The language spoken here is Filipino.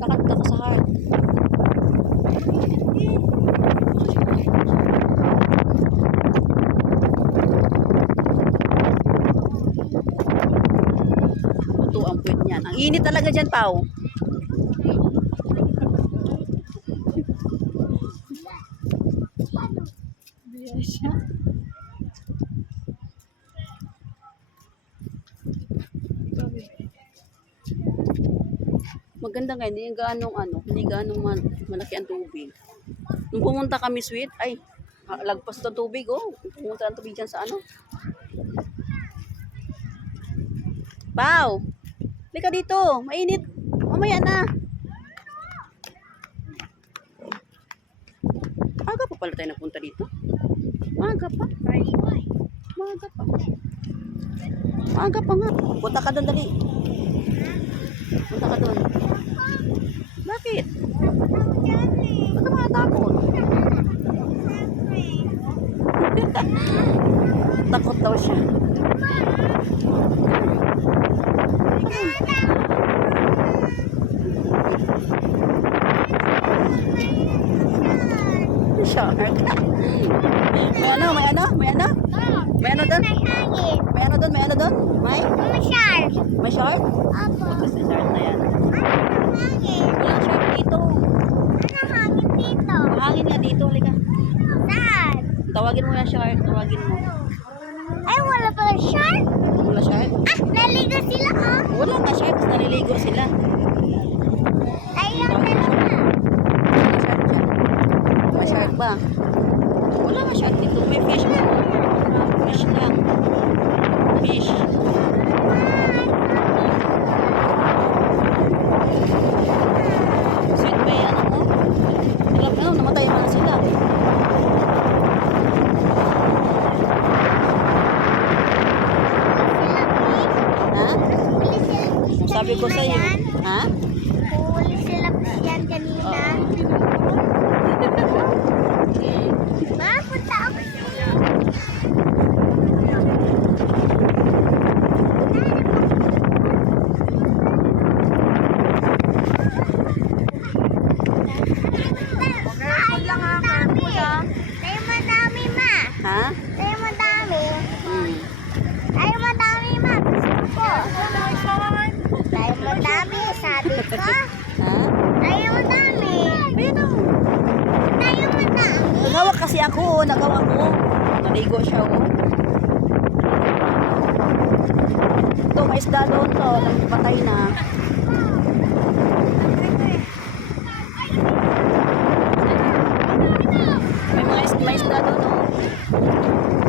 Kakanta ka sa heart. Ito ang puwet niyan. Ang init talaga dyan, Pao. Maganda nga, hindi ganong malaki ang tubig. Nung pumunta kami, sweet, ay, lagpas ng tubig, oh. Pumunta ang tubig dyan sa ano. Pao, lika dito, mainit. Mamaya na. Maaga pa pala tayo napunta dito. Maaga pa. Maaga pa. Maaga pa nga. Punta ka doon, dali. Punta ka doon. Bakit? Ba't ka makatakot? Takot daw siya. Shark. May ano doon? May ano doon? May Shark. May shark? Opo. Gusto shark na yan. Hangin. Walang shark dito. Ano hangin dito? Mahangin nga dito, halika. Saan? Tawagin mo yung shark, tawagin mo. Ay, wala pala shark? Wala shark? Ah, naligo sila, oh. Wala nga shark, tapos naliligo sila. Ay, yung dalawa. May shark dyan. May shark ba? Wala nga shark dito, may fish ba? Fish lang. Fish. Sweet ba yan ako? Alam mo, namatay na sila. Ha? Huli sila Sabi ko kanina sa'yo. yan. Ha? Huli sila yan kanina. Ma, punta ako sa'yo. Tayo madami, ma. Ha? Tayo madami. Hmm. Tayo madami, ma. Gusto ko. Tayo madami, sabi ko. Ha? Tayo madami. Tayo madami. Nagawa kasi ako, nagawa ko. Naligo siya, oh. Ito, may isda doon to. Patay na. May isda doon, oh.